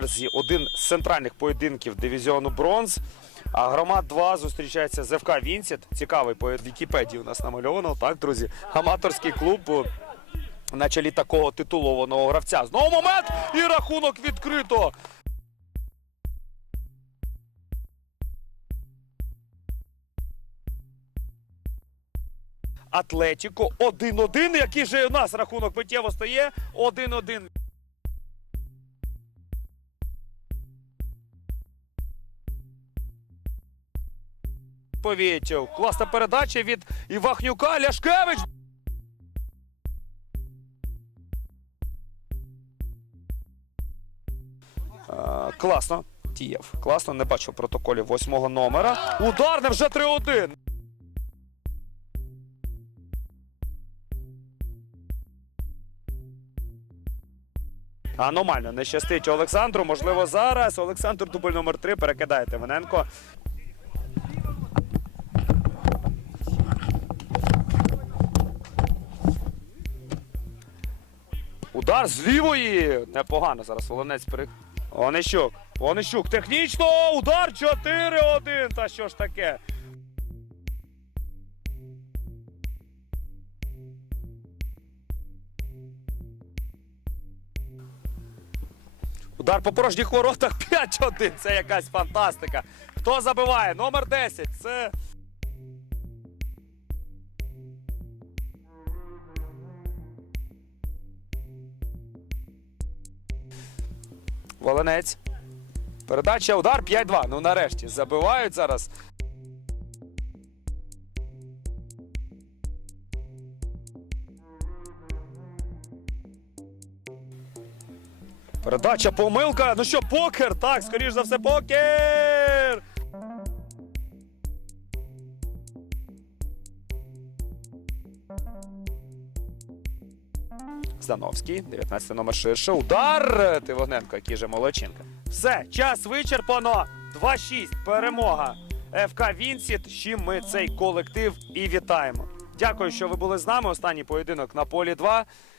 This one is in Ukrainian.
Зі один з центральних поєдинків дивізіону бронз. А громад 2 зустрічається з ФК Вінсіт. Цікавий по Вікіпедії у нас намальовано. Так, друзі. Аматорський клуб на чолі такого титулованого гравця. Знову момент і рахунок відкрито. Атлетіко 1-1. Який же у нас рахунок миттєво стає? 1-1. Повітів. Класна передача від Івахнюка. Ляшкевич. Е, класно. Дієв. Класно, не бачу протоколів восьмого номера. Удар не вже 3-1. Аномально не щастить Олександру. Можливо, зараз Олександр дубль номер 3 перекидає Тимоненко. Удар з лівої. Непогано зараз Волонець перек... Онищук. Онищук. Технічно. Удар 4-1. Та що ж таке? Удар по порожніх воротах 5-1. Це якась фантастика. Хто забиває? Номер 10. Це. Волонець. Передача, удар 5-2. Ну нарешті забивають зараз. Передача, помилка. Ну що, покер? Так, скоріш за все, покер. Здановський, 19 номер ширше. Удар Тивогненко, який же молочинка. Все, час вичерпано. 2-6. Перемога. ФК Вінсіт. чим ми цей колектив і вітаємо. Дякую, що ви були з нами. Останній поєдинок на полі 2.